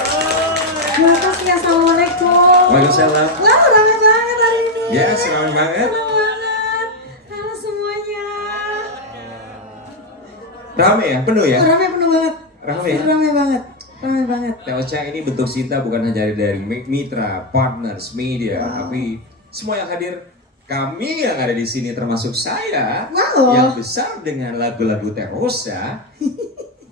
Terima kasih, assalamualaikum. Waalaikumsalam. Wah, ramai banget hari ini. Yes, ramai banget. Senang banget. Halo semuanya. Rame ya, penuh ya. Ramai penuh banget. Rame ya. Ramai banget. Ramai banget. Teh Ocha ini bentuk cinta bukan hanya dari mitra, partners, media, tapi semua yang hadir. Kami yang ada di sini termasuk saya yang besar dengan lagu-lagu Teh Ocha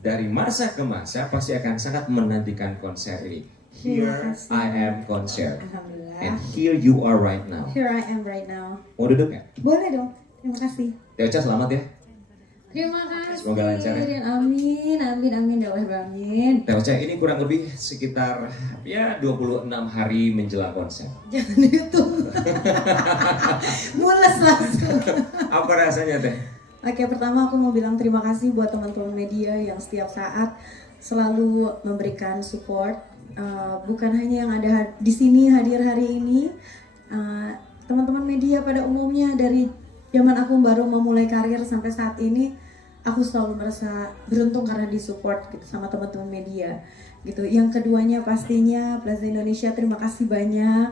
dari masa ke masa pasti akan sangat menantikan konser ini. Here I am concert. Alhamdulillah. And here you are right now. Here I am right now. Mau duduk ya? Boleh dong. Terima kasih. Teh Ocha selamat ya. Terima kasih. Semoga lancar ya. Dan amin, amin, amin, doa amin. Teh Ocha ini kurang lebih sekitar ya 26 hari menjelang konser. Jangan dihitung. Mules langsung. Apa rasanya Teh? Oke, pertama aku mau bilang terima kasih buat teman-teman media yang setiap saat selalu memberikan support. Bukan hanya yang ada di sini hadir hari ini, teman-teman media pada umumnya dari zaman aku baru memulai karir sampai saat ini, aku selalu merasa beruntung karena disupport gitu sama teman-teman media gitu. Yang keduanya pastinya Plaza Indonesia, terima kasih banyak.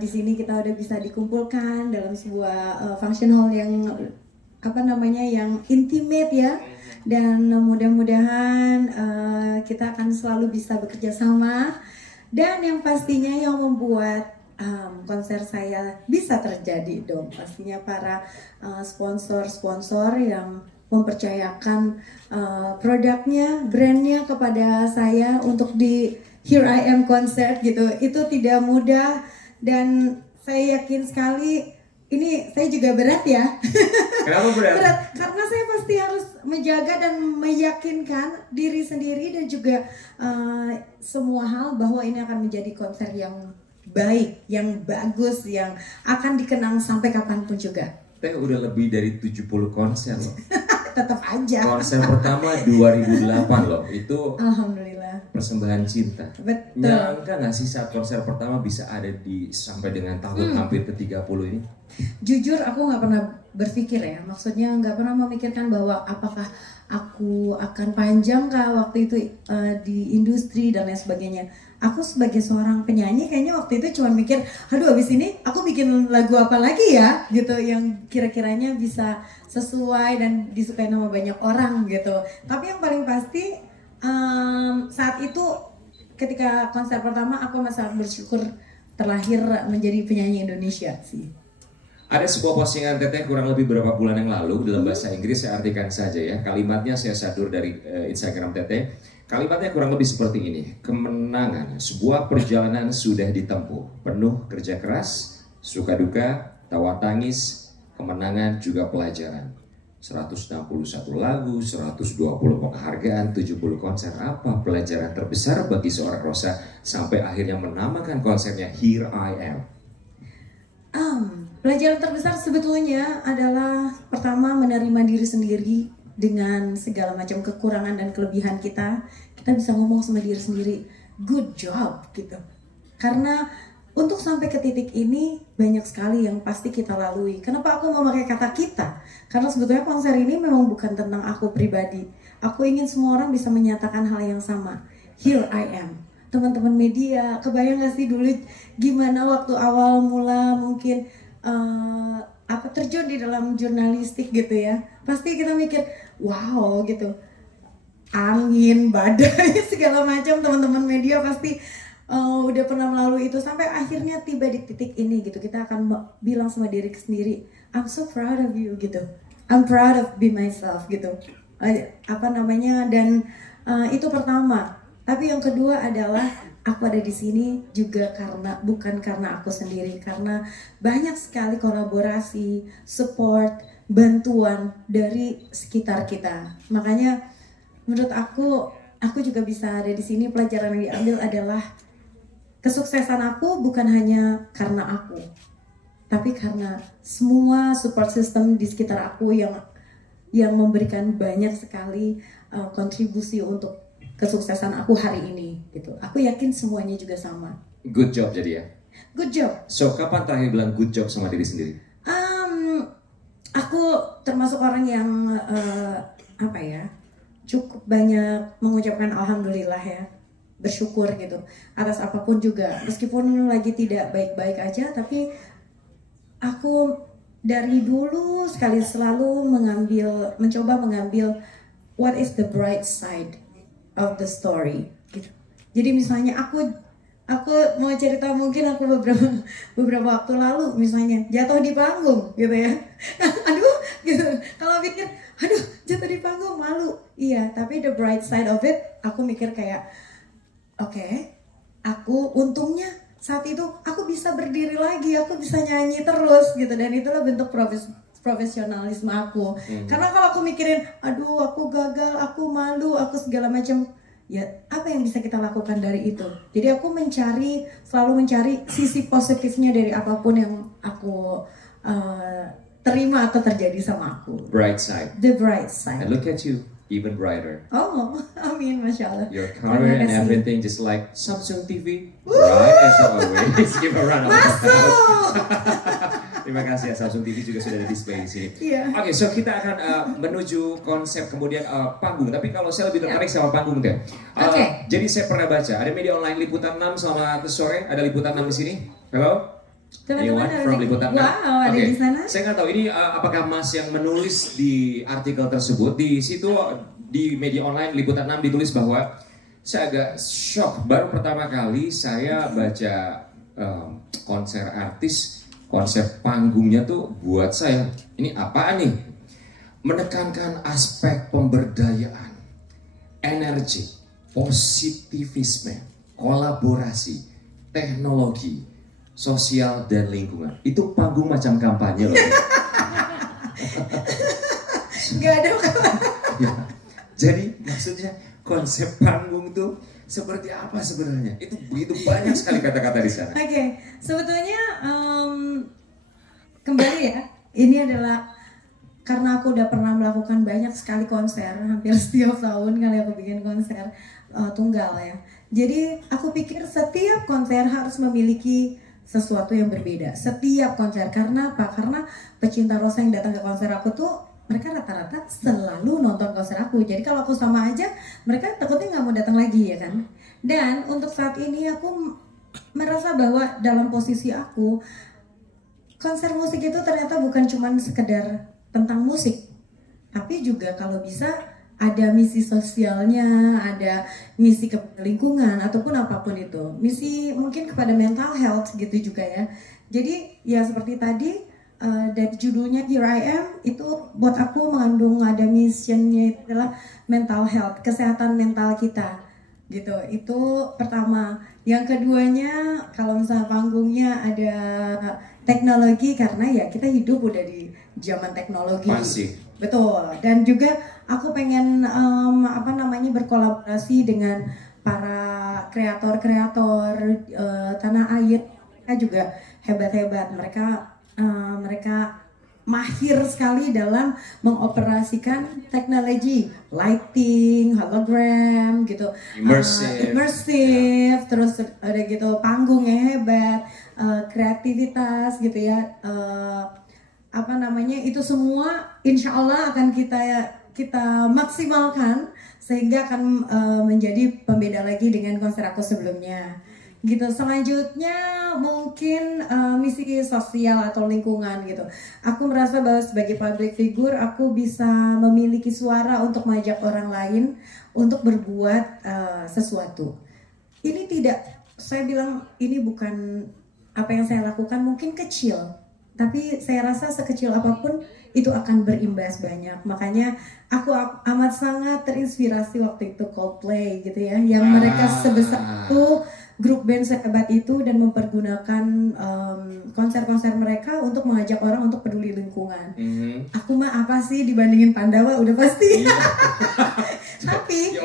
Di sini kita udah bisa dikumpulkan dalam sebuah function hall yang yang intimate ya, dan mudah-mudahan kita akan selalu bisa bekerja sama, dan yang pastinya yang membuat konser saya bisa terjadi dong pastinya para sponsor-sponsor yang mempercayakan produknya, brandnya kepada saya untuk di Here I Am Concert gitu. Itu tidak mudah dan saya yakin sekali ini saya juga berat ya. Kenapa berat? Berat karena saya pasti harus menjaga dan meyakinkan diri sendiri dan juga semua hal bahwa ini akan menjadi konser yang baik, yang bagus, yang akan dikenang sampai kapanpun juga. Teh udah lebih dari 70 konser loh. Tetap aja. Konser pertama 2008 loh. Itu Alhamdulillah. persembahan cinta. Betul. Nyangka gak sih saat konser pertama bisa ada di sampai dengan tahun hampir ke 30 ini? Jujur aku nggak pernah berpikir ya, maksudnya nggak pernah memikirkan bahwa apakah aku akan panjang kah waktu itu di industri dan lain sebagainya. Aku sebagai seorang penyanyi kayaknya waktu itu cuma mikir, aduh abis ini aku bikin lagu apa lagi ya gitu yang kira-kiranya bisa sesuai dan disukai sama banyak orang gitu. Tapi yang paling pasti saat itu ketika konser pertama aku sangat bersyukur terlahir menjadi penyanyi Indonesia sih. Ada sebuah postingan Teteh kurang lebih beberapa bulan yang lalu dalam bahasa Inggris, saya artikan saja ya. Kalimatnya saya sadur dari Instagram Teteh. Kalimatnya kurang lebih seperti ini. Kemenangan, sebuah perjalanan sudah ditempuh. Penuh kerja keras, suka duka, tawa tangis, kemenangan juga pelajaran. 161 lagu, 120 penghargaan, 70 konser. Apa pelajaran terbesar bagi seorang Rosa sampai akhirnya menamakan konsernya Here I Am? Pelajaran terbesar sebetulnya adalah pertama menerima diri sendiri dengan segala macam kekurangan dan kelebihan kita. Kita bisa ngomong sama diri sendiri, good job gitu. Karena untuk sampai ke titik ini banyak sekali yang pasti kita lalui. Kenapa aku mau pakai kata kita? Karena sebetulnya konser ini memang bukan tentang aku pribadi. Aku ingin semua orang bisa menyatakan hal yang sama. Here I am. Teman-teman media, kebayang gak sih dulu gimana waktu awal mula mungkin terjun di dalam jurnalistik gitu ya, pasti kita mikir wow gitu, angin, badai segala macam, teman-teman media pasti udah pernah melalui itu sampai akhirnya tiba di titik ini gitu. Kita akan bilang sama diri sendiri, I'm so proud of you gitu, I'm proud of be myself gitu, dan itu pertama. Tapi yang kedua adalah aku ada di sini juga bukan karena aku sendiri, karena banyak sekali kolaborasi, support, bantuan dari sekitar kita. Makanya menurut aku juga bisa ada di sini. Pelajaran yang diambil adalah kesuksesan aku bukan hanya karena aku, tapi karena semua support system di sekitar aku yang memberikan banyak sekali kontribusi untuk kesuksesan aku hari ini gitu. Aku yakin semuanya juga sama. Good job jadi ya? Good job. So, kapan terakhir bilang good job sama diri sendiri? Aku termasuk orang yang cukup banyak mengucapkan alhamdulillah ya. bersyukur gitu atas apapun juga, meskipun lagi tidak baik-baik aja, tapi aku dari dulu sekali selalu mencoba mengambil what is the bright side of the story gitu. Jadi misalnya aku mau cerita, mungkin aku beberapa waktu lalu misalnya jatuh di panggung gitu ya. Aduh gitu. Kalau pikir aduh jatuh di panggung malu. Iya, tapi the bright side of it aku mikir kayak oke, aku untungnya saat itu aku bisa berdiri lagi, aku bisa nyanyi terus gitu, dan itulah bentuk profesionalisme aku. Karena kalau aku mikirin, aduh aku gagal, aku malu, aku segala macam, ya apa yang bisa kita lakukan dari itu? Jadi aku selalu mencari sisi positifnya dari apapun yang aku terima atau terjadi sama aku. Bright side. The bright side. And look at you, even brighter. Oh, amin, Masya Allah. Your career and everything just like Samsung TV. Right as always. Give a round of applause. Terima kasih ya, Samsung TV juga sudah ada display di sini. Iya. Oke, so kita akan menuju konsep kemudian panggung. Tapi kalau saya lebih tertarik sama panggung deh. Oke. Jadi saya pernah baca ada media online Liputan 6, selamat sore. Ada Liputan 6 di sini. Hello. Teman-teman Anyone from Liputan 6? Wow, ada di sana. Saya nggak tahu ini apakah Mas yang menulis di artikel tersebut. Di situ di media online Liputan 6 ditulis bahwa saya agak shock. Baru pertama kali saya baca konser artis, konsep panggungnya tuh buat saya ini apaan nih? Menekankan aspek pemberdayaan, energi, positivisme, kolaborasi, teknologi, sosial dan lingkungan. Itu panggung macam kampanye loh. Gak ada. Ya. Jadi maksudnya konsep panggung tuh seperti apa sebenarnya? Itu begitu banyak sekali kata-kata di sana. Oke, sebetulnya kembali ya, ini adalah karena aku udah pernah melakukan banyak sekali konser, hampir setiap tahun kali aku bikin konser tunggal ya. Jadi aku pikir setiap konser harus memiliki sesuatu yang berbeda. Setiap konser, karena apa? Karena pecinta Rosa yang datang ke konser aku tuh mereka rata-rata selalu nonton konser aku. Jadi kalau aku sama aja, mereka takutnya nggak mau datang lagi ya kan. Dan untuk saat ini aku merasa bahwa dalam posisi aku, konser musik itu ternyata bukan cuma sekedar tentang musik, tapi juga kalau bisa ada misi sosialnya, ada misi ke lingkungan ataupun apapun itu. Misi mungkin kepada mental health gitu juga ya. Jadi ya seperti tadi dari judulnya Here I Am itu buat aku mengandung ada missionnya adalah mental health, kesehatan mental kita gitu. Itu pertama. Yang keduanya kalau misalnya panggungnya ada teknologi, karena ya kita hidup udah di zaman teknologi. Pasti. Betul. Dan juga aku pengen berkolaborasi dengan para kreator-kreator tanah air. Mereka juga hebat-hebat. Mereka mahir sekali dalam mengoperasikan teknologi lighting, hologram gitu, immersive, terus ada gitu panggungnya hebat, kreativitas gitu ya, itu semua insya Allah akan kita maksimalkan sehingga akan menjadi pembeda lagi dengan konser aku sebelumnya. Gitu. Selanjutnya mungkin misi sosial atau lingkungan gitu. Aku merasa bahwa sebagai public figure aku bisa memiliki suara untuk mengajak orang lain untuk berbuat sesuatu. Ini saya bilang ini bukan apa yang saya lakukan mungkin kecil, tapi saya rasa sekecil apapun itu akan berimbas banyak. Makanya aku amat sangat terinspirasi waktu itu Coldplay gitu ya, yang mereka sebesar itu, grup band sehebat itu, dan mempergunakan konser-konser mereka untuk mengajak orang untuk peduli lingkungan. Aku mah apa sih dibandingin Pandawa udah pasti. Tapi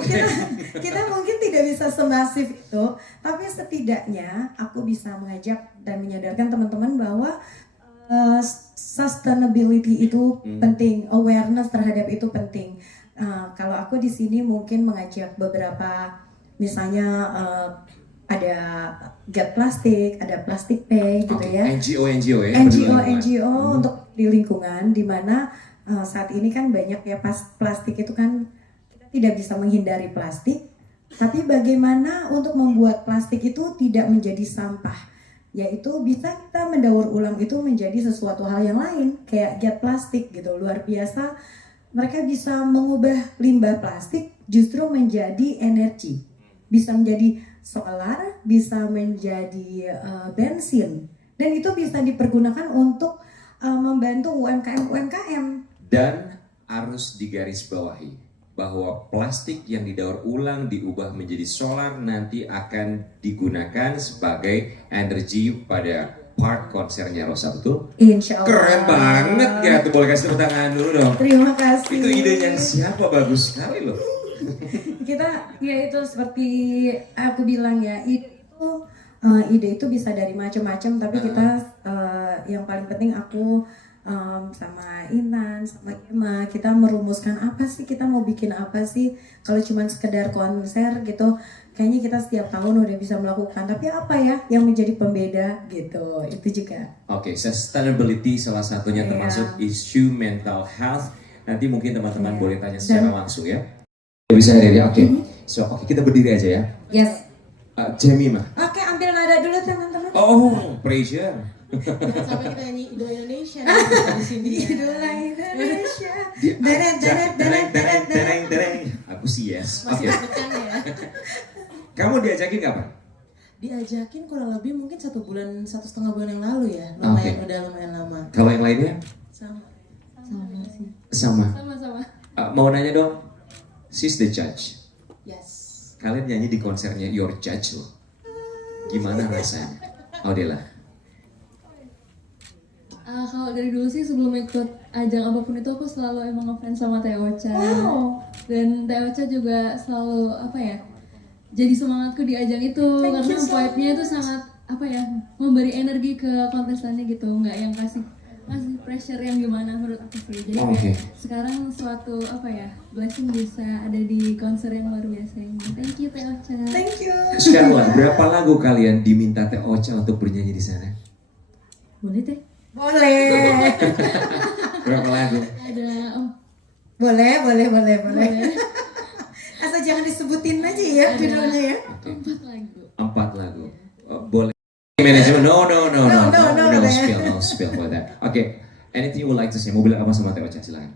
kita mungkin tidak bisa semasif itu, tapi setidaknya aku bisa mengajak dan menyadarkan teman-teman bahwa sustainability itu penting, awareness terhadap itu penting. Kalau aku di sini mungkin mengajak beberapa, misalnya ada Get Plastic, ada Plastic Pay gitu ya. NGO ya. NGO untuk di lingkungan, di mana saat ini kan banyak ya plastik itu kan kita tidak bisa menghindari plastik. Tapi bagaimana untuk membuat plastik itu tidak menjadi sampah? Yaitu bisa kita mendaur ulang itu menjadi sesuatu hal yang lain, kayak Get Plastic gitu, luar biasa. Mereka bisa mengubah limbah plastik justru menjadi energi. Bisa menjadi solar, bisa menjadi bensin. Dan itu bisa dipergunakan untuk membantu UMKM. Dan harus digarisbawahi bahwa plastik yang didaur ulang diubah menjadi solar nanti akan digunakan sebagai energi pada part konsernya Rosa, betul? Insya Allah. Keren banget ya, tuh boleh kasih tepuk tangan dulu dong. Terima kasih. Itu idenya siapa, bagus sekali loh. Kita ya itu seperti aku bilang ya, ide itu bisa dari macam-macam, tapi kita yang paling penting aku sama Intan, sama Emma, kita merumuskan apa sih, kita mau bikin apa sih. Kalau cuma sekedar konser gitu, kayaknya kita setiap tahun udah bisa melakukan, tapi apa ya yang menjadi pembeda gitu, itu juga. Oke, sustainability salah satunya termasuk isu mental health. Nanti mungkin teman-teman boleh tanya secara langsung ya. Bisa hadir ya, oke. So, kita berdiri aja ya. Yes. Jemima. Oke, ambil nada dulu teman-teman. Oh, pressure. Jangan sampai kita nyanyi Idola Indonesia di sini. Idola Indonesia. Dereng. Aku sih yes. Masih Oke. deg-degan ya. Kamu diajakin kapan? Diajakin kurang lebih mungkin 1 bulan, 1,5 bulan yang lalu ya. Udah lumayan lama. Kalau yang lainnya? Sama sih. Sama. Sama. Mau nanya dong, she's the judge. Yes. Kalian nyanyi di konsernya Your Judge loh. Gimana rasanya? Audela. Kalau dari dulu sih sebelum ikut ajang apapun itu aku selalu emang ngefans sama Teh Ocha. Dan Teh Ocha juga selalu jadi semangatku di ajang itu karena vibe-nya itu sangat memberi energi ke kontestannya gitu, nggak yang kasih pressure yang gimana menurut aku sih. Jadi kayak sekarang suatu blessing bisa ada di konser yang luar biasa ini. Thank you Teh Ocha. Thank you. Sekarang berapa lagu kalian diminta Teh Ocha untuk bernyanyi di sana? Boleh Teh? Boleh. Berapa lagu? Ada Boleh. Asal jangan disebutin aja ya judulnya ya. 4 lagu. 4 lagu. Boleh. Manajemen, no spill for that. Okay, anything you would like to say? Mau bilang apa sama Teh Ocha? Silakan.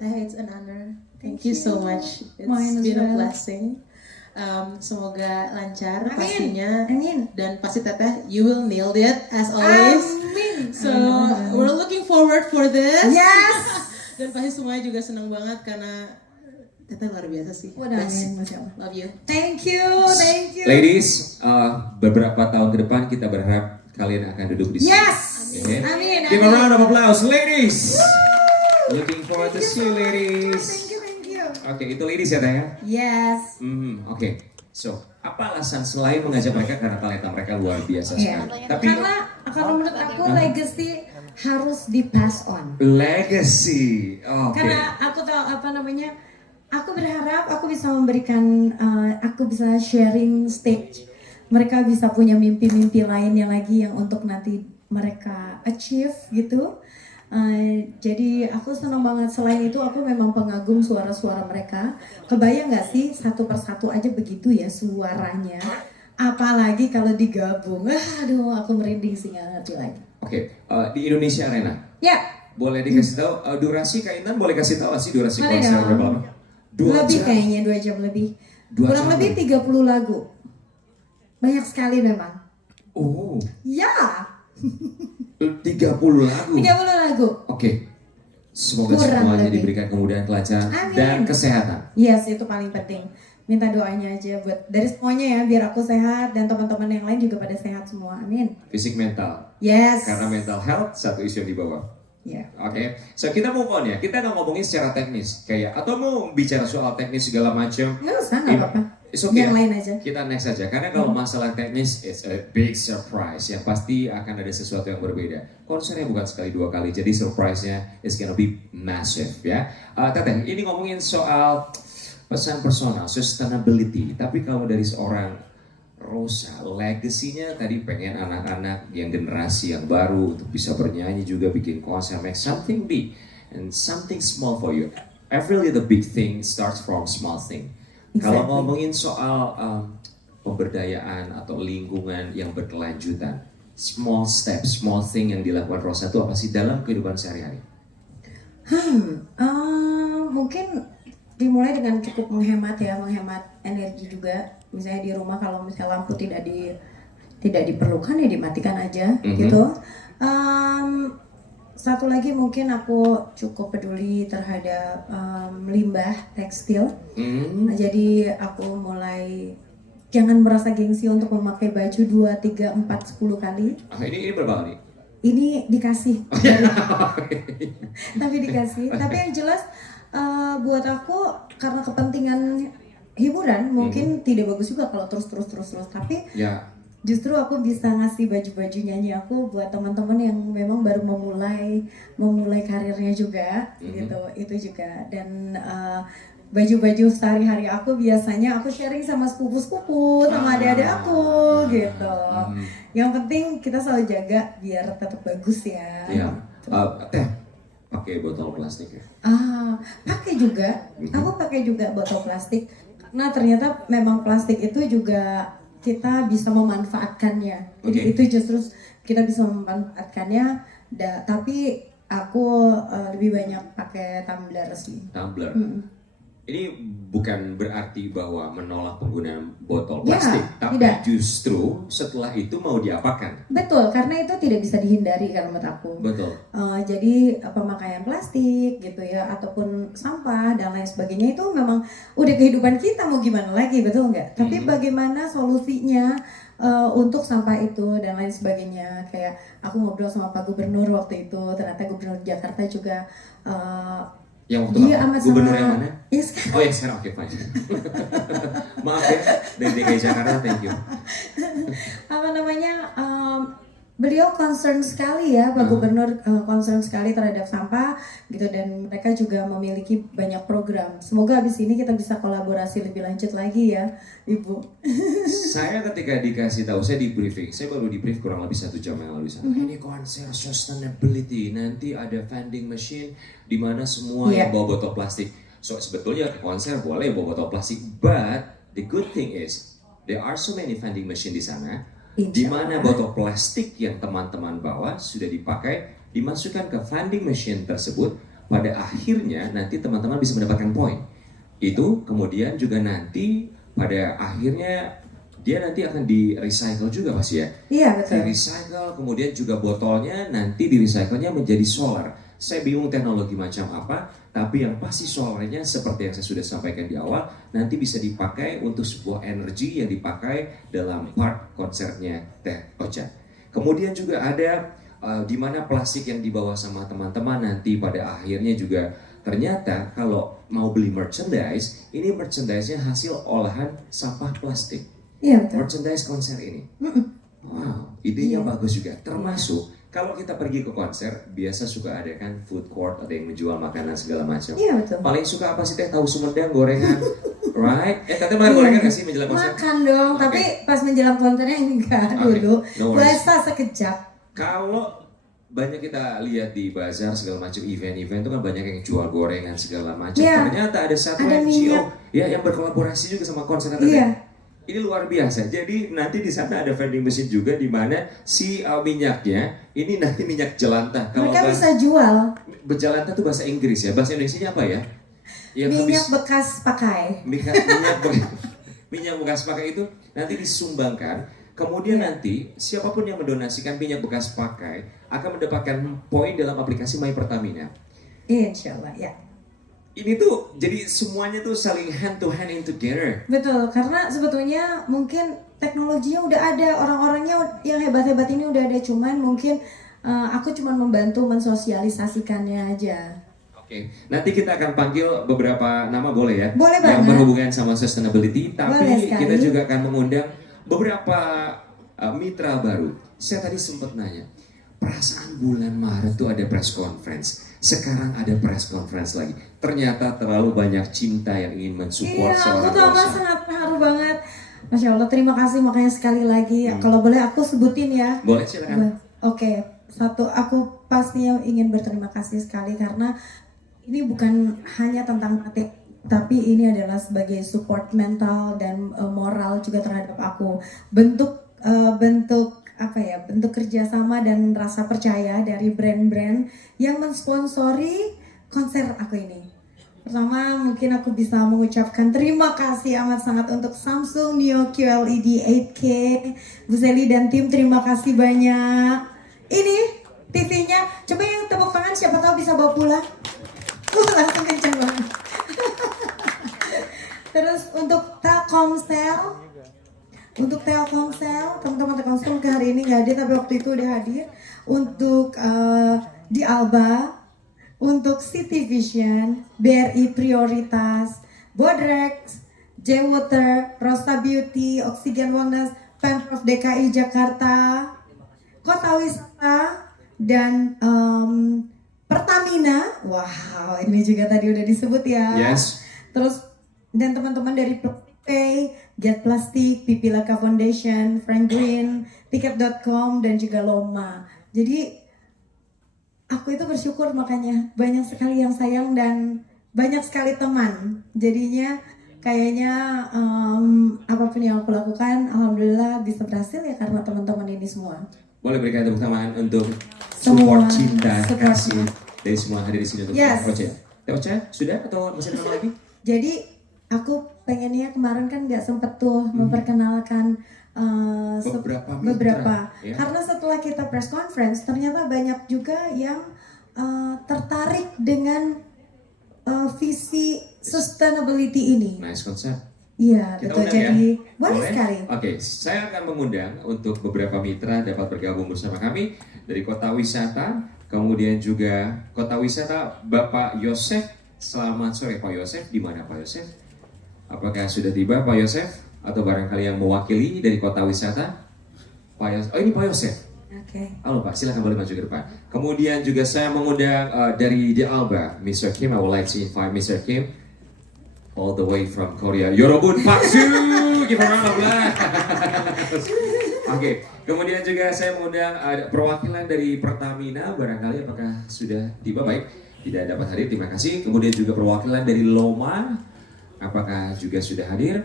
It's an honor. Thank you so much. It's Mine as been a well. blessing. Semoga lancar Amin. pastinya. Amin. Dan pasti Teteh, you will nail it as always. Amin. So we're looking forward for this. Yes. Dan pasti semuanya juga senang banget karena Teteh luar biasa sih. Waduh, amin, Masya Allah. Love you. Thank you. Ladies, beberapa tahun ke depan kita berharap kalian akan duduk di sini. Yes. Okay? Amin. Give a round of applause, ladies. Looking forward to see you, ladies. Thank you. Oke, itu ladies ya Teh ya? Yes. Oke. So, apa alasan selain mengajak mereka karena talenta mereka luar biasa Iya. sekali. Tapi Karena kalau menurut aku legacy harus di pass on. legacy. Oke. Karena aku tahu aku berharap aku bisa memberikan, aku bisa sharing stage. Mereka bisa punya mimpi-mimpi lainnya lagi yang untuk nanti mereka achieve gitu. Jadi aku senang banget. Selain itu aku memang pengagum suara-suara mereka. Kebayang gak sih satu persatu aja begitu ya suaranya. Apalagi kalau digabung. Aduh, aku merinding sih nggak ngerti lagi. Oke, di Indonesia Arena. Ya, Boleh dikasih tahu durasi Kak Intan boleh kasih tahu sih durasi Boleh konser dong. berapa lama? 2 lebih jam. kayaknya 2 jam lebih. 2 Kurang jam lebih 30 lagu. Banyak sekali memang. Oh, Ya, 30 lagu. 30 lagu. Oke. Semoga Kurang semuanya lebih. diberikan kemudahan, kelancaran Amin. dan kesehatan. Yes, itu paling penting. Minta doanya aja buat dari semuanya ya, biar aku sehat dan teman-teman yang lain juga pada sehat semua. Amin. Fisik mental. Yes. Karena mental health satu isu yang dibawa. Ya. Oke, so kita move on ya. Kita nggak ngomongin secara teknis, kayak atau mau bicara soal teknis segala macam. Nggak usah, nggak apa-apa. It's okay. Yang lain aja. Kita next aja, karena kalau masalah teknis, it's a big surprise. Yang pasti akan ada sesuatu yang berbeda. Konsernya bukan sekali 2 kali, jadi surprise-nya is gonna be massive ya. Teteh, ini ngomongin soal pesan personal, sustainability. Tapi kalau dari seorang Rosa, legacy-nya tadi pengen anak-anak yang generasi yang baru untuk bisa bernyanyi juga, bikin konser, make something big and something small for you. Every little big thing starts from small thing. Kalau ngomongin soal pemberdayaan atau lingkungan yang berkelanjutan, small step, small thing yang dilakukan Rosa itu apa sih dalam kehidupan sehari-hari? Mungkin dimulai dengan cukup menghemat energi juga. Misalnya di rumah kalau misalnya lampu tidak diperlukan ya dimatikan aja gitu. Satu lagi mungkin aku cukup peduli terhadap limbah tekstil. Jadi aku mulai jangan merasa gengsi untuk memakai baju 2, 3, 4, 10 kali. Ini berapa kali? Ini dikasih. Tapi dikasih. Tapi yang jelas buat aku karena kepentingan hiburan mungkin tidak bagus juga kalau terus. Tapi justru aku bisa ngasih baju-baju nyanyi aku buat teman-teman yang memang baru memulai karirnya juga gitu. Itu juga. Dan baju-baju sehari-hari aku biasanya aku sharing sama sepupu-sepupu, sama adik-adik aku gitu. Yang penting kita selalu jaga biar tetap bagus ya. Iya. Teh, pakai botol plastik ya? Pakai juga. Aku pakai juga botol plastik. Karena ternyata memang plastik itu juga kita bisa memanfaatkannya. Jadi itu justru kita bisa memanfaatkannya. Tapi aku lebih banyak pakai tumbler sih. Tumbler. Ini bukan berarti bahwa menolak penggunaan botol plastik, tapi tidak. Justru setelah itu mau diapakan? Betul, karena itu tidak bisa dihindari kalau menurut aku. Betul. Jadi pemakaian plastik gitu ya, ataupun sampah dan lain sebagainya itu memang udah kehidupan kita, mau gimana lagi, betul nggak? Tapi bagaimana solusinya untuk sampah itu dan lain sebagainya. Kayak aku ngobrol sama Pak Gubernur waktu itu, ternyata Gubernur Jakarta juga yang waktu gubernur yang mana? Ya sekarang. Oh ya sekarang, oke fine. Maaf ya, dari DKI Jakarta, thank you. Beliau concern sekali ya, Pak Gubernur concern sekali terhadap sampah gitu, dan mereka juga memiliki banyak program. Semoga habis ini kita bisa kolaborasi lebih lanjut lagi ya, Ibu. Saya ketika dikasih tahu, saya di briefing, saya baru di brief kurang lebih 1 jam yang lalu sana. Ini konser sustainability, nanti ada vending machine di mana semua yang bawa botol plastik. So sebetulnya ke konser boleh bawa botol plastik, but the good thing is there are so many vending machine di sana. Di mana botol plastik yang teman-teman bawa sudah dipakai, dimasukkan ke vending machine tersebut, pada akhirnya nanti teman-teman bisa mendapatkan poin. Itu kemudian juga nanti pada akhirnya dia nanti akan di recycle juga Mas ya? Iya betul. Di recycle, kemudian juga botolnya nanti di recycle-nya menjadi solar. Saya bingung teknologi macam apa, tapi yang pasti solarnya seperti yang saya sudah sampaikan di awal, nanti bisa dipakai untuk sebuah energi yang dipakai dalam part konsernya Teh Ocha. Kemudian juga ada di mana plastik yang dibawa sama teman-teman nanti pada akhirnya juga ternyata kalau mau beli merchandise, ini merchandise-nya hasil olahan sampah plastik. Iya betul. Merchandise konser ini. Wow, idenya bagus juga. Termasuk kalau kita pergi ke konser, biasa suka ada kan food court, ada yang menjual makanan segala macam. Iya betul. Paling suka apa sih Teh? Tahu Sumedang, gorengan, right? Teteh makan gorengan nggak sih menjelang konser? Makan dong, tapi pas menjelang konsernya enggak dulu. Puasa sekejap. Kalau banyak kita lihat di bazar segala macam event-event itu kan banyak yang jual gorengan segala macam. Ternyata ada satu NGO ya yang berkolaborasi juga sama konser Teteh. Ini luar biasa. Jadi nanti di sana ada vending machine juga di mana si minyaknya ini nanti minyak jelantah. Mereka bisa jual. Jelantah itu bahasa Inggris ya. Bahasa Indonesianya apa ya? Yang minyak bekas pakai. Minyak bekas pakai itu nanti disumbangkan. Kemudian nanti siapapun yang mendonasikan minyak bekas pakai akan mendapatkan poin dalam aplikasi My Pertamina. Insya Allah ya. Ini tuh jadi semuanya tuh saling hand to hand in together. Betul, karena sebetulnya mungkin teknologinya udah ada, orang-orangnya yang hebat-hebat ini udah ada, cuman mungkin aku cuma membantu mensosialisasikannya aja. Oke, nanti kita akan panggil beberapa nama boleh ya? Boleh yang banget. berhubungan sama sustainability, tapi kita juga akan mengundang beberapa mitra baru. Saya tadi sempat nanya, perasaan bulan Maret tuh ada press conference. Sekarang ada press conference lagi. Ternyata terlalu banyak cinta yang ingin mensupport seorang Rosa. Iya, aku sangat terharu banget. Masya Allah, terima kasih makanya sekali lagi. Kalau boleh aku sebutin ya. Boleh, silakan. Oke, satu, aku pastinya ingin berterima kasih sekali karena ini bukan hanya tentang tapi ini adalah sebagai support mental dan moral juga terhadap aku. Bentuk kerjasama dan rasa percaya dari brand-brand yang mensponsori konser aku ini. Pertama, mungkin aku bisa mengucapkan terima kasih amat sangat untuk Samsung Neo QLED 8K. Bu Sally dan tim, terima kasih banyak. Ini TV-nya, coba yang tepuk tangan siapa tahu bisa bawa pulang. Langsung kenceng banget. Terus untuk Telkomsel, teman-teman Telkomsel ke hari ini nggak hadir, tapi waktu itu udah hadir. Untuk di Alba, untuk City Vision, BRI Prioritas, Bodrex, J-Water, Rosa Beauty, Oksigen Wellness, Pemprov DKI Jakarta, Kota Wisata, dan Pertamina. Wow, ini juga tadi udah disebut ya. Yes. Terus dan teman-teman dari Pay, Get Plastic, Pipi Laka Foundation, Frank Green, Tiket.com, dan juga Loma. Jadi aku itu bersyukur, makanya banyak sekali yang sayang dan banyak sekali teman. Jadinya kayaknya apapun yang aku lakukan, alhamdulillah bisa berhasil ya karena teman-teman ini semua. Boleh berikan tepuk tangan untuk Semua support cinta support. kasih dari semua hadir di sini untuk Yes. Teocha sudah atau masih ada lagi? Jadi aku pengennya kemarin kan nggak sempet tuh memperkenalkan beberapa. ya. Karena setelah kita press conference ternyata banyak juga yang tertarik dengan visi sustainability ini. Nice konsep. Iya, Kita betul. undang ya? Jadi boleh Boleh? sekali. Oke, saya akan mengundang untuk beberapa mitra dapat bergabung bersama kami dari Kota Wisata, kemudian juga Kota Wisata Bapak Yosef. Selamat sore Pak Yosef. Di mana Pak Yosef? Apakah sudah tiba Pak Yosef? Atau barangkali yang mewakili dari Kota Wisata? Pak Yosef. Oh, ini Pak Yosef. Oke. Halo Pak, silakan boleh maju ke depan. Kemudian juga saya mengundang dari The Alba, Mr. Kim. I would like to invite Mr. Kim all the way from Korea. Yorobun Paksu, give a round of applause. Oke, kemudian juga saya mengundang perwakilan dari Pertamina. Barangkali apakah sudah tiba? Baik, tidak dapat hadir. Terima kasih. Kemudian juga perwakilan dari Loma, apakah juga sudah hadir?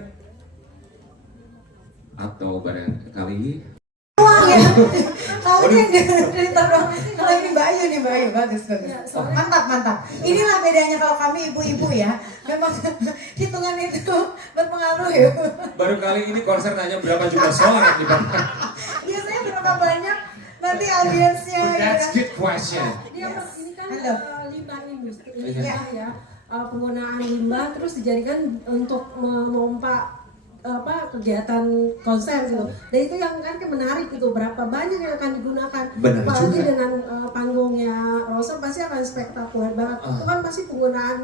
Atau barangkali Tahunya dari Tadong. Kalau ini Bayu, bagus. Mantap. Inilah bedanya kalau kami ibu-ibu ya. Memang hitungan itu berpengaruh ya. baru kali ini konser nanya berapa jumlah soal di Bapak. Biasanya berapa banyak nanti audiensnya. That's good question. Dia ini kan Halo. limbah industri Iya. ya, penggunaan limbah terus dijadikan untuk memompa kegiatan konser gitu. Dan itu yang kan menarik gitu, berapa banyak yang akan digunakan. Benar Apalagi juga. dengan panggungnya Rosa pasti akan spektakuler banget. Itu kan pasti penggunaan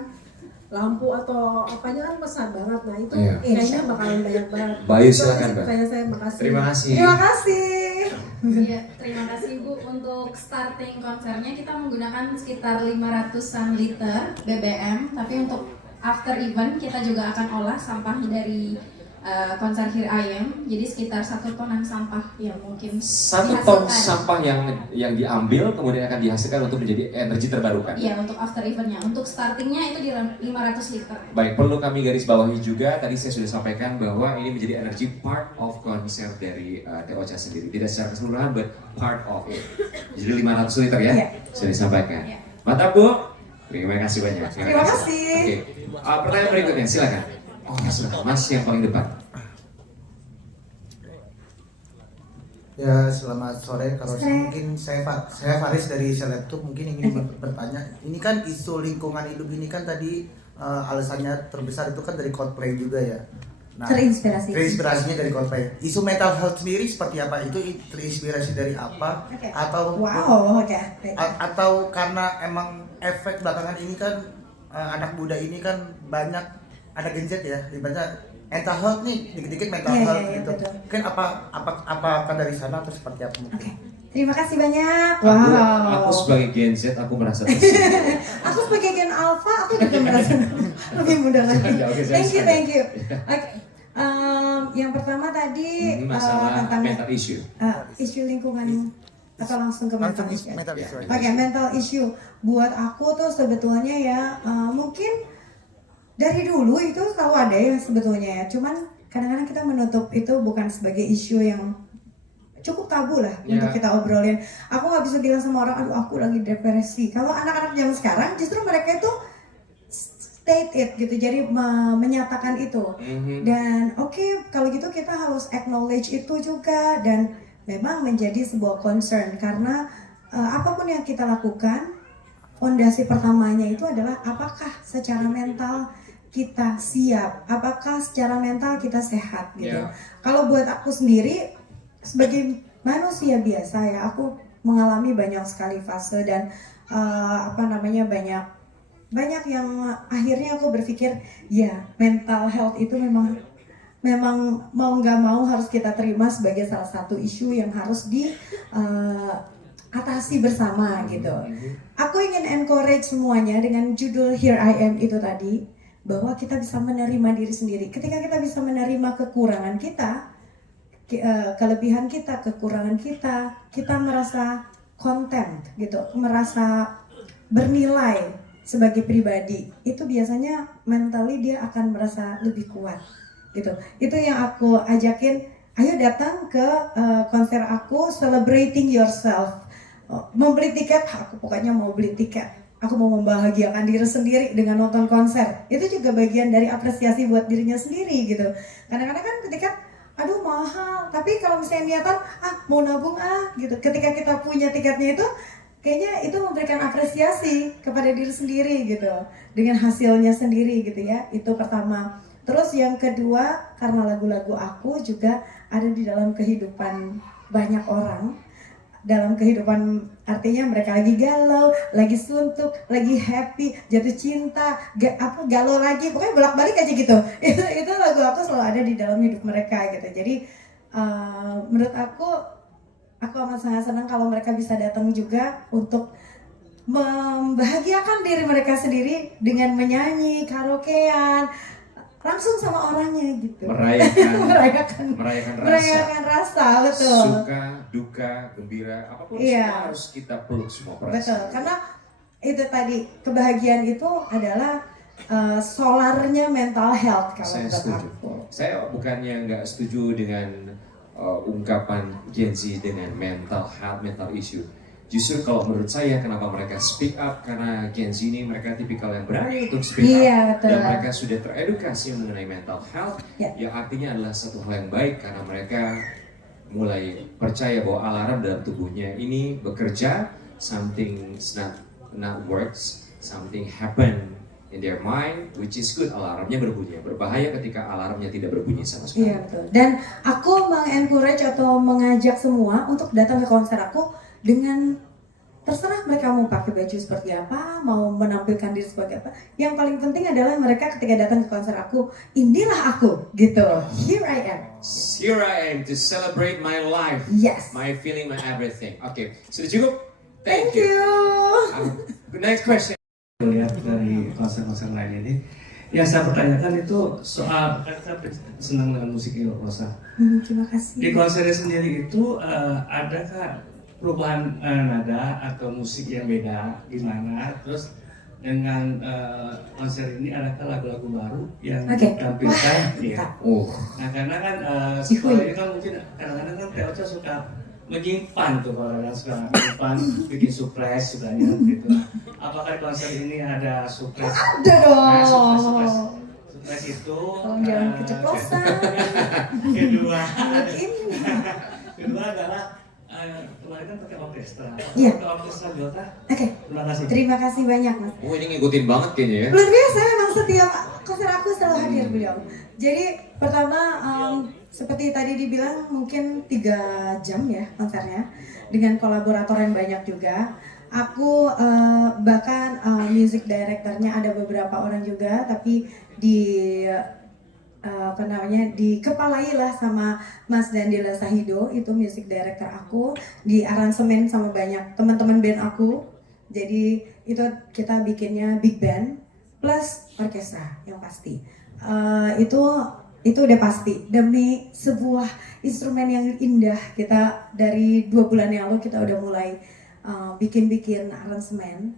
lampu atau apanya kan besar banget. Nah itu Iya. kayaknya bakalan banyak banget. Bayu, Itu silakan, sih Mbak. pertanyaan saya, makasih. Terima kasih. Terima kasih. Iya, terima kasih Bu. Untuk starting konsernya kita menggunakan sekitar 500-an liter BBM, tapi untuk after event kita juga akan olah sampah dari konser Here I Am, jadi sekitar 1 tonan sampah yang mungkin 1 ton dihasilkan. sampah yang diambil kemudian akan dihasilkan untuk menjadi energi terbarukan. Iya, untuk after eventnya. Untuk startingnya itu di 500 liter. Baik, perlu kami garis bawahi juga, tadi saya sudah sampaikan bahwa ini menjadi energi part of konser dari Teocha sendiri. Tidak secara keseluruhan, but part of it. Jadi 500 liter ya, Iya. sudah disampaikan. Iya. Mantap Bu, terima kasih banyak. Terima kasih. Oke, pertanyaan berikutnya, silakan. Oh, silakan, Mas yang paling depan. Ya, selamat sore. Kalau Sore. mungkin saya Faris dari Selebtube mungkin ingin bertanya. Ini kan isu lingkungan hidup ini kan tadi alasannya terbesar itu kan dari Coldplay juga ya. Nah, Terinspirasi. terinspirasinya dari Coldplay. Isu mental health sendiri seperti apa? Itu terinspirasi dari apa? Oke. Atau Wow, oke. atau karena emang efek belakangan ini kan anak muda ini kan banyak ada gadget ya, ibaratnya mental health nih, dikit-dikit mental Iya, health iya, gitu. betul. Mungkin apakah dari sana atau seperti apa mungkin? Oke. Terima kasih banyak. Aku sebagai Gen Z, aku merasa tersinggung. Aku sebagai Gen Alpha, aku juga merasa lebih muda lagi. Oke, saya Thank you. Oke. Yang pertama tadi Ini masalah tentang mental issue. isu lingkungan atau langsung ke mental Langsung issue. mental issue aja. Oke, mental issue. Buat aku tuh sebetulnya ya mungkin dari dulu itu selalu ada ya sebetulnya ya. Cuman kadang-kadang kita menutup itu bukan sebagai isu yang cukup tabu lah untuk kita obrolin. Aku nggak bisa bilang sama orang, aduh aku lagi depresi. Kalau anak-anak zaman sekarang justru mereka itu state it gitu, jadi menyatakan itu. Dan oke, kalau gitu kita harus acknowledge itu juga, dan memang menjadi sebuah concern karena apapun yang kita lakukan, fondasi pertamanya itu adalah apakah secara mental kita siap, apakah secara mental kita sehat gitu. Kalau buat aku sendiri sebagai manusia biasa ya, aku mengalami banyak sekali fase dan banyak yang akhirnya aku berpikir ya mental health itu memang mau nggak mau harus kita terima sebagai salah satu isu yang harus atasi bersama gitu. Aku ingin encourage semuanya dengan judul Here I Am itu tadi, bahwa kita bisa menerima diri sendiri. Ketika kita bisa menerima kekurangan kita, kelebihan kita, kekurangan kita, kita merasa content gitu, merasa bernilai sebagai pribadi. Itu biasanya mentally dia akan merasa lebih kuat gitu. Itu yang aku ajakin, ayo datang ke konser aku, Celebrating Yourself. Membeli tiket, aku pokoknya mau beli tiket. Aku mau membahagiakan diri sendiri dengan nonton konser. Itu juga bagian dari apresiasi buat dirinya sendiri gitu. Kadang-kadang kan ketika aduh mahal, tapi kalau misalnya niatan mau nabung gitu, ketika kita punya tiketnya itu kayaknya itu memberikan apresiasi kepada diri sendiri gitu, dengan hasilnya sendiri gitu ya. Itu pertama. Terus yang kedua, karena lagu-lagu aku juga ada di dalam kehidupan banyak orang, dalam kehidupan artinya mereka lagi galau, lagi suntuk, lagi happy, jatuh cinta, galau lagi, pokoknya bolak-balik aja gitu. Itu lagu aku selalu ada di dalam hidup mereka gitu. Jadi menurut aku amat sangat senang kalau mereka bisa datang juga untuk membahagiakan diri mereka sendiri dengan menyanyi, karaokean, langsung sama orangnya gitu. Merayakan rasa, betul. Suka, duka, gembira, apapun semua harus kita peluk semua perasaan. Betul, karena itu tadi, kebahagiaan itu adalah solarnya mental health kalau saya setuju. Saya bukannya nggak setuju dengan ungkapan Gen Z dengan mental health, mental issue. Justru kalau menurut saya kenapa mereka speak up, karena Gen Z ini mereka tipikal yang berani untuk speak up, betul. Dan mereka sudah teredukasi mengenai mental health, yang artinya adalah satu hal yang baik karena mereka mulai percaya bahwa alarm dalam tubuhnya ini bekerja, something not works, something happen in their mind, which is good. Alarmnya berbunyi. Berbahaya ketika alarmnya tidak berbunyi sama sekali. Iya betul. Dan aku mengencourage atau mengajak semua untuk datang ke konser aku dengan terserah mereka mau pakai baju seperti apa, mau menampilkan diri sebagai apa. Yang paling penting adalah mereka ketika datang ke konser aku, inilah aku, gitu. Here I am. Here I am to celebrate my life, my feeling, my everything. Oke, sudah cukup? Thank you. Next question. Lihat dari konser-konser lain ini, yang saya pertanyakan itu soal, kan saya senang dengan musik Rosa. Terima kasih. Di konsernya sendiri itu adakah perubahan nada atau musik yang beda gimana? Terus dengan konser ini adakah lagu-lagu baru yang ditampilkan? Nah karena kan sekolah ini kan mungkin kadang-kadang kan Teh Ocha suka menyimpan tuh, kalau orang suka menyimpan, bikin surprise sukanya gitu. Apakah konser ini ada surprise? Ada dong. Surprise itu. Jangan keceplosan. Kedua adalah kemarin kan pakai orkestra. Iya. Pakai orkestra Jota. Oke. Terima kasih. Terima kasih banyak Mas. Oh ini ngikutin banget kayaknya ya. Luar biasa, memang setiap konser aku selalu hadir beliau. Jadi pertama seperti tadi dibilang mungkin 3 jam ya konsernya, dengan kolaborator yang banyak juga. Aku bahkan music directornya ada beberapa orang juga, tapi dikepalai lah sama Mas Dandila Sahido, itu music director aku, di aransemen sama banyak teman-teman band aku. Jadi itu kita bikinnya big band plus orkestra yang pasti. Itu udah pasti, demi sebuah instrumen yang indah. Kita dari 2 bulan yang lalu kita udah mulai bikin aransemen.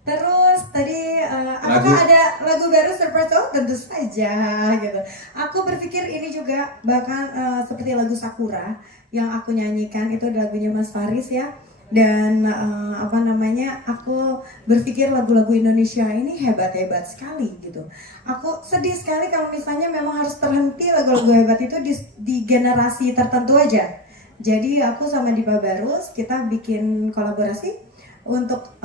Terus tadi apakah ada lagu baru surprise? Oh tentu saja gitu. Aku berpikir ini juga bahkan seperti lagu Sakura yang aku nyanyikan itu lagunya Mas Faris ya. Dan aku berpikir lagu-lagu Indonesia ini hebat-hebat sekali gitu. Aku sedih sekali kalau misalnya memang harus terhenti lagu-lagu hebat itu di generasi tertentu aja. Jadi aku sama Dipa Barus kita bikin kolaborasi untuk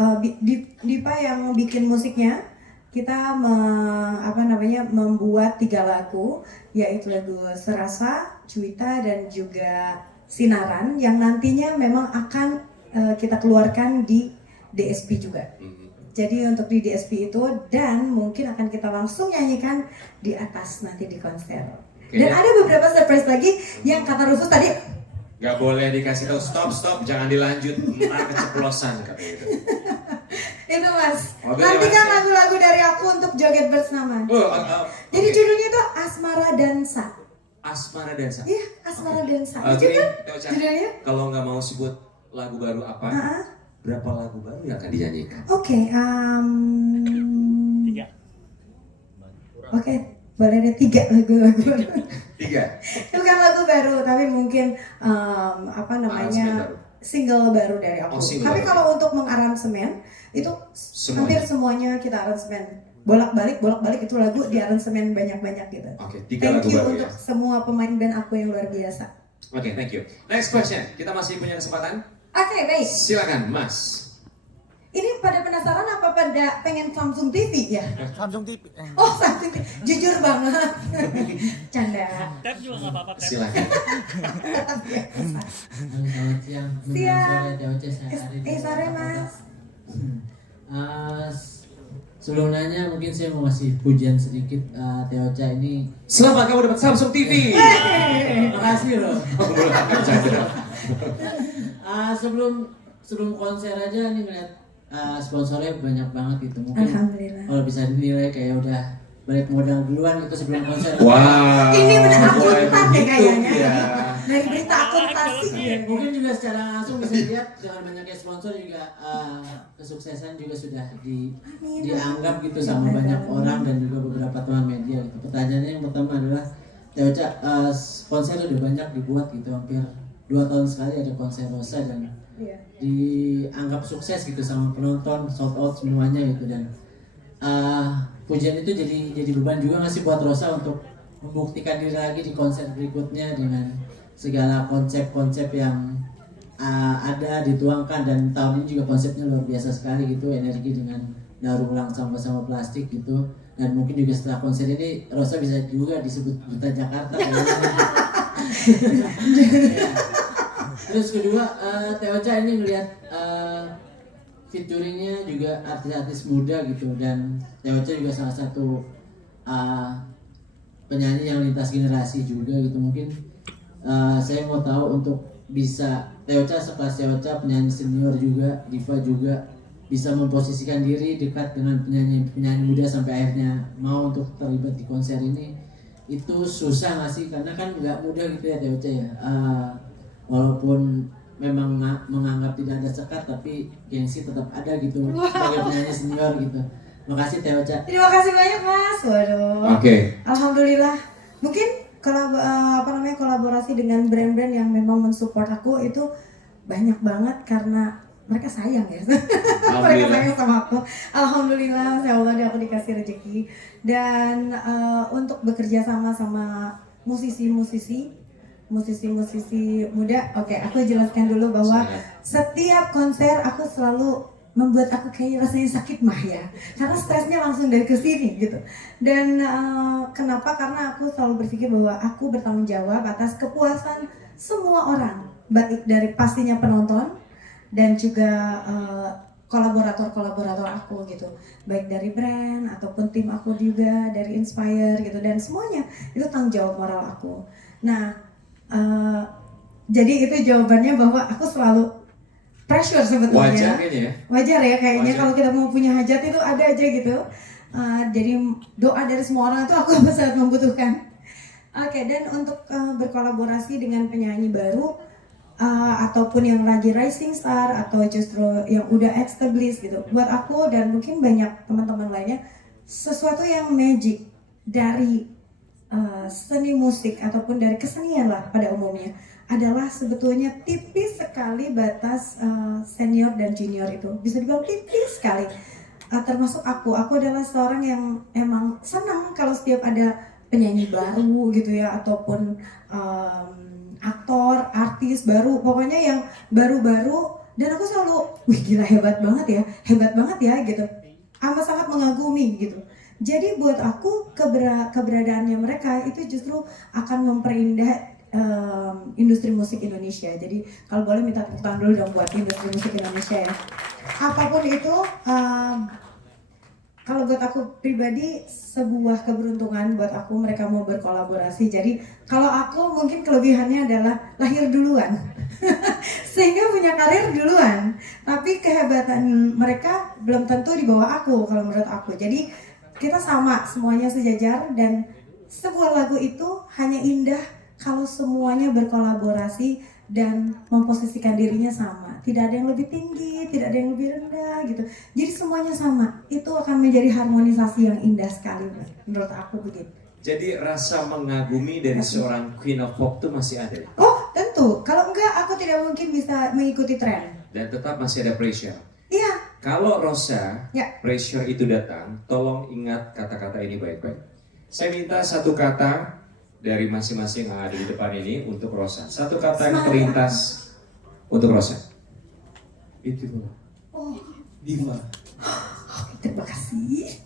Dipa yang bikin musiknya. Kita membuat 3 lagu, yaitu lagu Serasa, Cuita dan juga Sinaran yang nantinya memang akan kita keluarkan di DSP juga. Jadi untuk di DSP itu dan mungkin akan kita langsung nyanyikan di atas nanti di konser. Dan ada beberapa surprise lagi yang kata Rufus tadi. Gak boleh dikasih tahu stop, jangan dilanjut, ntar keceplosan kata itu. Itu Mas. Oke, Nantikan Mas. lagu-lagu dari aku untuk joget bersama. Jadi judulnya itu Asmara Dansa. Asmara Dansa. Iya, Asmara Dansa. Gini, Judulnya? kalau nggak mau sebut lagu baru apa, berapa lagu baru yang akan dinyanyikan? Oke, boleh ada 3 lagu-lagu. 3. Bukan lagu baru, tapi mungkin single baru dari aku. Tapi baru. kalau untuk mengaransemen itu hampir semuanya kita aransemen. Bolak-balik itu lagu di aransemen banyak-banyak gitu. Oke, 3 Thank lagu you baru untuk ya. semua pemain band aku yang luar biasa. Oke, thank you. Next question, kita masih punya kesempatan. Oke, baik. Silakan, Mas. Ini pada penasaran apa pada pengen Samsung TV ya? Samsung TV. Oh, Samsung TV. Jujur banget. Canda. Tab juga nggak apa-apa. Tab. Silakan. Selamat siang. Siang. Sore TOC Sore Mas. Sebelum nanya mungkin saya mau ngasih pujian sedikit TOC ini. Selamat kamu dapat Samsung TV. Makasih loh. Sebelum konser aja nih ngeliat sponsornya banyak banget gitu. Mungkin kalau bisa dinilai kayak udah balik modal duluan itu sebelum konser. Wow. Ini benar akuntan deh kayaknya. Ya. Dari berita akuntansi. Mungkin juga secara langsung bisa lihat dengan banyaknya sponsor juga kesuksesan juga sudah dianggap gitu sama banyak orang dan juga beberapa teman media gitu. Pertanyaannya yang pertama adalah TOC konser udah banyak dibuat gitu, hampir 2 tahun sekali ada konser Rosa dan dianggap sukses gitu sama penonton, sold out semuanya gitu. Dan pujian itu jadi beban juga nggak sih buat Rosa untuk membuktikan diri lagi di konser berikutnya dengan segala konsep-konsep yang ada dituangkan. Dan tahun ini juga konsepnya luar biasa sekali gitu, energi dengan daur ulang sampah-sampah plastik gitu. Dan mungkin juga setelah konser ini Rosa bisa juga disebut Duta Jakarta. Terus kedua, TOC ini ngelihat featuringnya juga artis-artis muda gitu, dan TOC juga salah satu penyanyi yang lintas generasi juga gitu. Mungkin saya mau tahu untuk bisa TOC sekelas TOC, penyanyi senior juga, diva juga, bisa memposisikan diri dekat dengan penyanyi muda sampai akhirnya mau untuk terlibat di konser ini, itu susah nggak sih? Karena kan nggak mudah gitu ya TOC ya. Walaupun memang menganggap tidak ada sekat, tapi gengsi tetap ada gitu sebagai penyanyi senior gitu. Makasih TOC. Terima kasih banyak Mas. Waduh. Oke. Alhamdulillah. Mungkin kolaborasi dengan brand-brand yang memang mensupport aku itu banyak banget karena mereka sayang ya. Mereka sayang sama aku. Alhamdulillah, ya Allah aku dikasih rezeki. Dan untuk bekerja sama musisi-musisi muda. Oke, aku jelaskan dulu bahwa setiap konser aku selalu membuat aku kayak rasanya sakit mah ya, karena stresnya langsung dari ke sini gitu. Dan kenapa? Karena aku selalu berpikir bahwa aku bertanggung jawab atas kepuasan semua orang, baik dari pastinya penonton dan juga kolaborator aku gitu, baik dari brand ataupun tim aku juga, dari Inspire gitu, dan semuanya itu tanggung jawab moral aku. Nah, jadi itu jawabannya bahwa aku selalu pressure sebetulnya. Wajar ya kayaknya kalau kita mau punya hajat itu ada aja gitu. Jadi doa dari semua orang itu aku sangat membutuhkan. Oke, dan untuk berkolaborasi dengan penyanyi baru, ataupun yang lagi rising star atau justru yang udah established gitu. Buat aku dan mungkin banyak teman-teman lainnya, sesuatu yang magic dari seni musik ataupun dari kesenian lah pada umumnya adalah sebetulnya tipis sekali batas senior dan junior itu. Bisa dibilang tipis sekali. Termasuk aku adalah seorang yang emang senang kalau setiap ada penyanyi baru gitu ya, ataupun aktor, artis baru, pokoknya yang baru-baru, dan aku selalu, wih gila hebat banget ya gitu, amat sangat mengagumi gitu. Jadi buat aku keberadaannya mereka itu justru akan memperindah industri musik Indonesia. Jadi kalau boleh minta tepuk tangan dulu dong buat industri musik Indonesia ya. Apapun itu, kalau buat aku pribadi sebuah keberuntungan buat aku mereka mau berkolaborasi. Jadi kalau aku mungkin kelebihannya adalah lahir duluan, sehingga punya karir duluan. Tapi kehebatan mereka belum tentu di bawah aku kalau menurut aku. Jadi kita sama, semuanya sejajar, dan sebuah lagu itu hanya indah kalau semuanya berkolaborasi dan memposisikan dirinya sama. Tidak ada yang lebih tinggi, tidak ada yang lebih rendah gitu. Jadi semuanya sama. Itu akan menjadi harmonisasi yang indah sekali menurut aku begitu. Jadi rasa mengagumi dari seorang Queen of Pop itu masih ada ya? Oh tentu, kalau enggak aku tidak mungkin bisa mengikuti tren. Dan tetap masih ada pressure. Iya. Kalau Rosa, Ya. pressure itu datang, tolong ingat kata-kata ini baik-baik. Saya minta satu kata dari masing-masing yang ada di depan ini untuk Rosa. Satu kata yang terlintas untuk Rosa. Beautiful. Oh, Diva. terima kasih.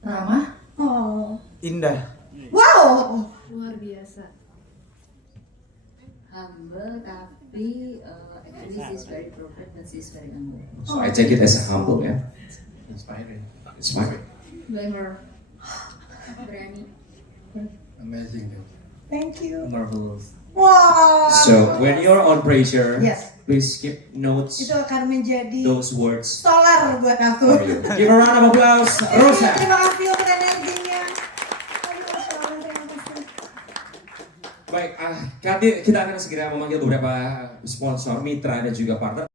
Ramah. Oh, Indah. wow. Luar biasa. Humble tapi actually she's very perfect but she's very humble. So I take it as a humble ya. Inspiring. Inspiring. Blame her. Berani. Amazing. Thank you. Marvelous. Wow. So when you're on pressure, Yes. please keep notes Itu akan menjadi those words solar buat aku. for you. Give a round of applause, Rosa. Terima kasih untuk energinya. Aduh, Masya Allah, terima kasih. Baik, kita akan segera memanggil beberapa sponsor, mitra dan juga partner.